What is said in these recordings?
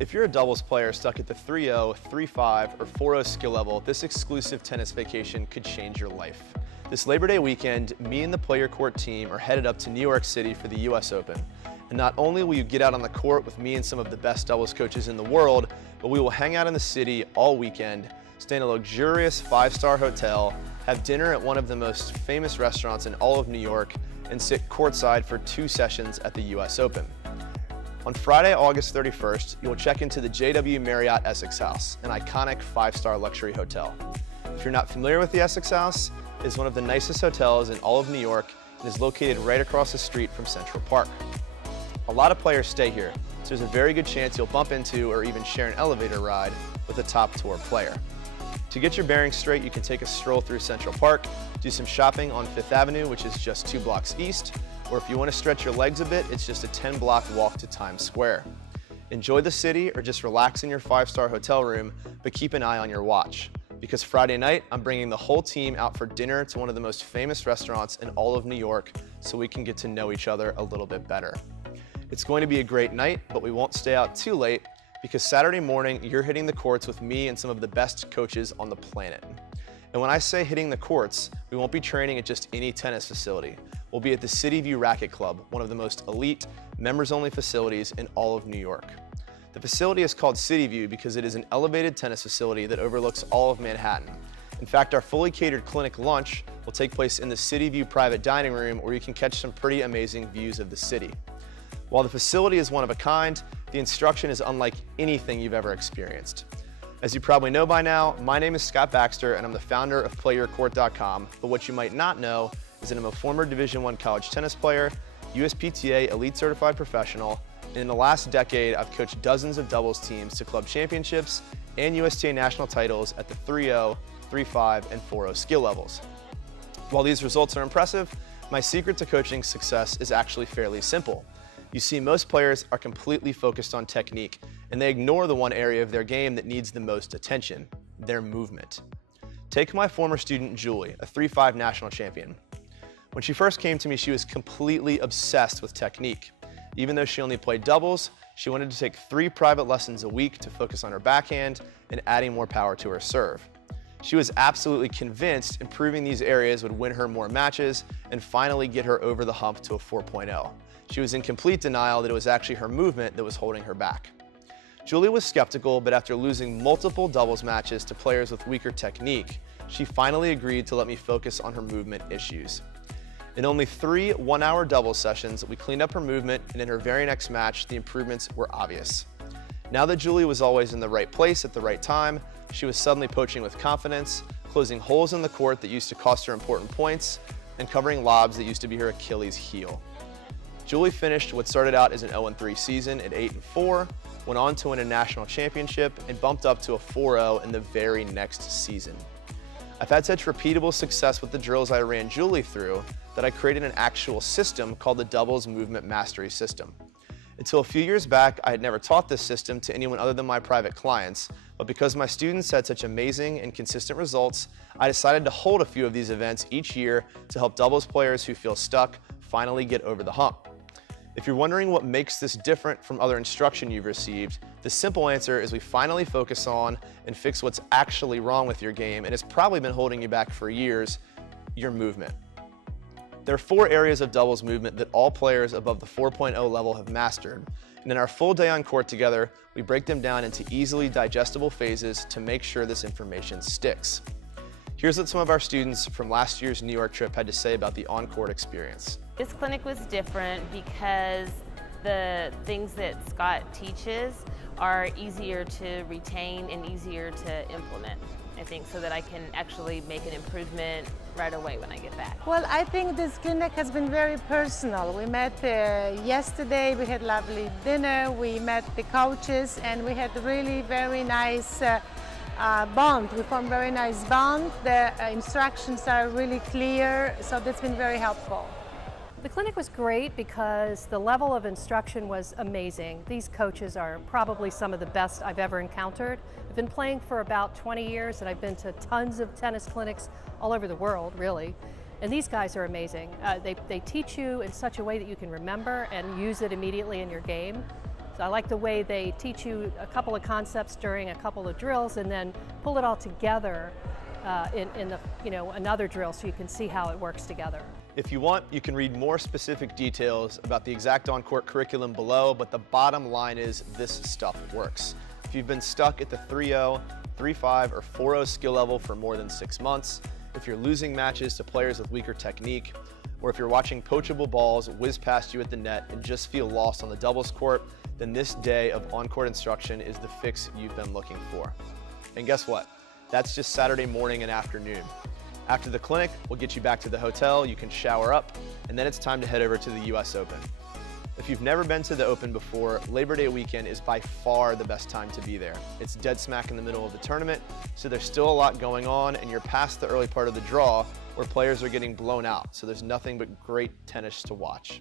If you're a doubles player stuck at the 3-0, 3-5, or 4-0 skill level, this exclusive tennis vacation could change your life. This Labor Day weekend, me and the Play Your Court team are headed up to New York City for the US Open. And not only will you get out on the court with me and some of the best doubles coaches in the world, but we will hang out in the city all weekend, stay in a luxurious 5-star hotel, have dinner at one of the most famous restaurants in all of New York, and sit courtside for 2 sessions at the US Open. On Friday, August 31st, you'll check into the JW Marriott Essex House, an iconic 5-star luxury hotel. If you're not familiar with the Essex House, it is one of the nicest hotels in all of New York and is located right across the street from Central Park. A lot of players stay here, so there's a very good chance you'll bump into or even share an elevator ride with a top tour player. To get your bearings straight, you can take a stroll through Central Park, do some shopping on 5th Avenue, which is just 2 blocks east, or if you want to stretch your legs a bit, it's just a 10-block walk to Times Square. Enjoy the city or just relax in your 5-star hotel room, but keep an eye on your watch. Because Friday night, I'm bringing the whole team out for dinner to one of the most famous restaurants in all of New York so we can get to know each other a little bit better. It's going to be a great night, but we won't stay out too late because Saturday morning, you're hitting the courts with me and some of the best coaches on the planet. And when I say hitting the courts, we won't be training at just any tennis facility. We'll be at the City View Racket Club, one of the most elite, members-only facilities in all of New York. The facility is called City View because it is an elevated tennis facility that overlooks all of Manhattan. In fact, our fully catered clinic lunch will take place in the City View private dining room where you can catch some pretty amazing views of the city. While the facility is one of a kind, the instruction is unlike anything you've ever experienced. As you probably know by now, my name is Scott Baxter and I'm the founder of PlayYourCourt.com, but what you might not know is that I'm a former Division I college tennis player, USPTA Elite Certified Professional, and in the last decade, I've coached dozens of doubles teams to club championships and USTA national titles at the 3-0, 3-5, and 4-0 skill levels. While these results are impressive, my secret to coaching success is actually fairly simple. You see, most players are completely focused on technique, and they ignore the one area of their game that needs the most attention, their movement. Take my former student, Julie, a 3-5 national champion. When she first came to me, she was completely obsessed with technique. Even though she only played doubles, she wanted to take 3 private lessons a week to focus on her backhand and adding more power to her serve. She was absolutely convinced improving these areas would win her more matches and finally get her over the hump to a 4.0. She was in complete denial that it was actually her movement that was holding her back. Julie was skeptical, but after losing multiple doubles matches to players with weaker technique, she finally agreed to let me focus on her movement issues. In only 3 one-hour doubles sessions, we cleaned up her movement, and in her very next match, the improvements were obvious. Now that Julie was always in the right place at the right time, she was suddenly poaching with confidence, closing holes in the court that used to cost her important points, and covering lobs that used to be her Achilles heel. Julie finished what started out as an 0-3 season at 8-4, went on to win a national championship, and bumped up to a 4-0 in the very next season. I've had such repeatable success with the drills I ran Julie through that I created an actual system called the Doubles Movement Mastery System. Until a few years back, I had never taught this system to anyone other than my private clients, but because my students had such amazing and consistent results, I decided to hold a few of these events each year to help doubles players who feel stuck finally get over the hump. If you're wondering what makes this different from other instruction you've received, the simple answer is we finally focus on and fix what's actually wrong with your game and has probably been holding you back for years, your movement. There are 4 areas of doubles movement that all players above the 4.0 level have mastered, and in our full day on court together, we break them down into easily digestible phases to make sure this information sticks. Here's what some of our students from last year's New York trip had to say about the on-court experience. This clinic was different because the things that Scott teaches are easier to retain and easier to implement, I think, so that I can actually make an improvement right away when I get back. Well, I think this clinic has been very personal. We met yesterday, we had lovely dinner, we met the coaches, and we had really very nice bond. We formed a very nice bond. The instructions are really clear, so that's been very helpful. The clinic was great because the level of instruction was amazing. These coaches are probably some of the best I've ever encountered. I've been playing for about 20 years and I've been to tons of tennis clinics all over the world, really. And these guys are amazing. They teach you in such a way that you can remember and use it immediately in your game. So I like the way they teach you a couple of concepts during a couple of drills and then pull it all together in the, another drill so you can see how it works together. If you want, you can read more specific details about the exact on-court curriculum below, but the bottom line is this stuff works. If you've been stuck at the 3-0, 3-5, or 4-0 skill level for more than 6 months, if you're losing matches to players with weaker technique, or if you're watching poachable balls whiz past you at the net and just feel lost on the doubles court, then this day of on-court instruction is the fix you've been looking for. And guess what? That's just Saturday morning and afternoon. After the clinic, we'll get you back to the hotel, you can shower up, and then it's time to head over to the US Open. If you've never been to the Open before, Labor Day weekend is by far the best time to be there. It's dead smack in the middle of the tournament, so there's still a lot going on, and you're past the early part of the draw where players are getting blown out, so there's nothing but great tennis to watch.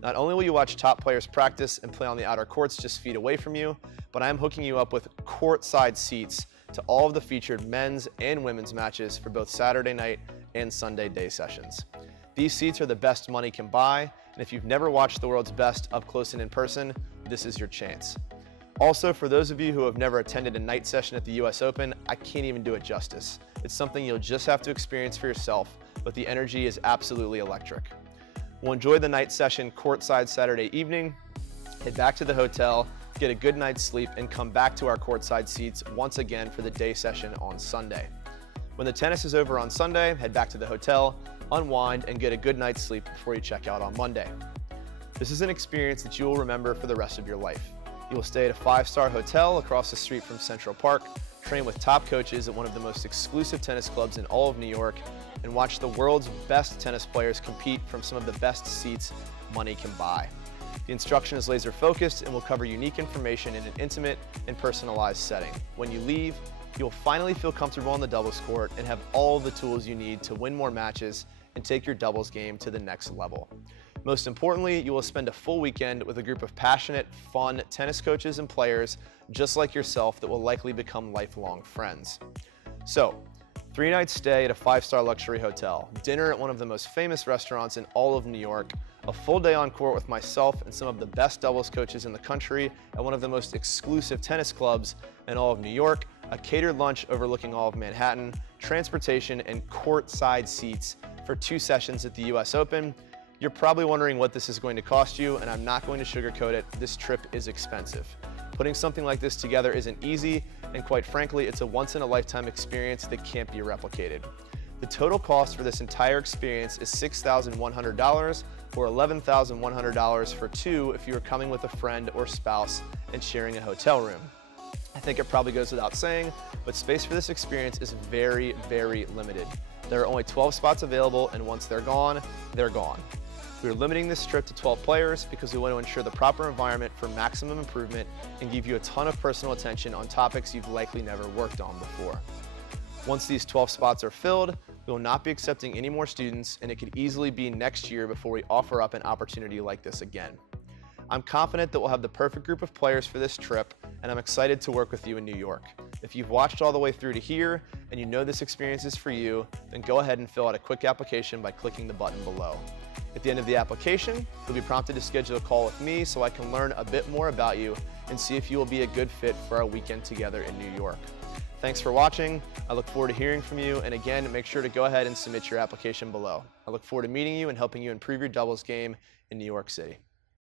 Not only will you watch top players practice and play on the outer courts just feet away from you, but I'm hooking you up with courtside seats to all of the featured men's and women's matches for both Saturday night and Sunday day sessions. These seats are the best money can buy, and if you've never watched the world's best up close and in person, this is your chance. Also, for those of you who have never attended a night session at the US Open, I can't even do it justice. It's something you'll just have to experience for yourself, but the energy is absolutely electric. We'll enjoy the night session courtside Saturday evening, head back to the hotel, get a good night's sleep, and come back to our courtside seats once again for the day session on Sunday. When the tennis is over on Sunday, head back to the hotel, unwind, and get a good night's sleep before you check out on Monday. This is an experience that you will remember for the rest of your life. You will stay at a 5-star hotel across the street from Central Park, train with top coaches at one of the most exclusive tennis clubs in all of New York, and watch the world's best tennis players compete from some of the best seats money can buy. The instruction is laser focused and will cover unique information in an intimate and personalized setting. When you leave, you'll finally feel comfortable on the doubles court and have all the tools you need to win more matches and take your doubles game to the next level. Most importantly, you will spend a full weekend with a group of passionate, fun tennis coaches and players just like yourself that will likely become lifelong friends. So, 3-night stay at a 5-star luxury hotel, dinner at one of the most famous restaurants in all of New York, a full day on court with myself and some of the best doubles coaches in the country at one of the most exclusive tennis clubs in all of New York, a catered lunch overlooking all of Manhattan, transportation, and courtside seats for 2 sessions at the US Open. You're probably wondering what this is going to cost you, and I'm not going to sugarcoat it. This trip is expensive. Putting something like this together isn't easy, and quite frankly, it's a once-in-a-lifetime experience that can't be replicated. The total cost for this entire experience is $6,100 or $11,100 for 2 if you are coming with a friend or spouse and sharing a hotel room. I think it probably goes without saying, but space for this experience is very, very limited. There are only 12 spots available, and once they're gone, they're gone. We're limiting this trip to 12 players because we want to ensure the proper environment for maximum improvement and give you a ton of personal attention on topics you've likely never worked on before. Once these 12 spots are filled, we will not be accepting any more students, and it could easily be next year before we offer up an opportunity like this again. I'm confident that we'll have the perfect group of players for this trip, and I'm excited to work with you in New York. If you've watched all the way through to here and you know this experience is for you, then go ahead and fill out a quick application by clicking the button below. At the end of the application, you'll be prompted to schedule a call with me so I can learn a bit more about you and see if you will be a good fit for our weekend together in New York. Thanks for watching. I look forward to hearing from you, and again, make sure to go ahead and submit your application below. I look forward to meeting you and helping you improve your doubles game in New York City.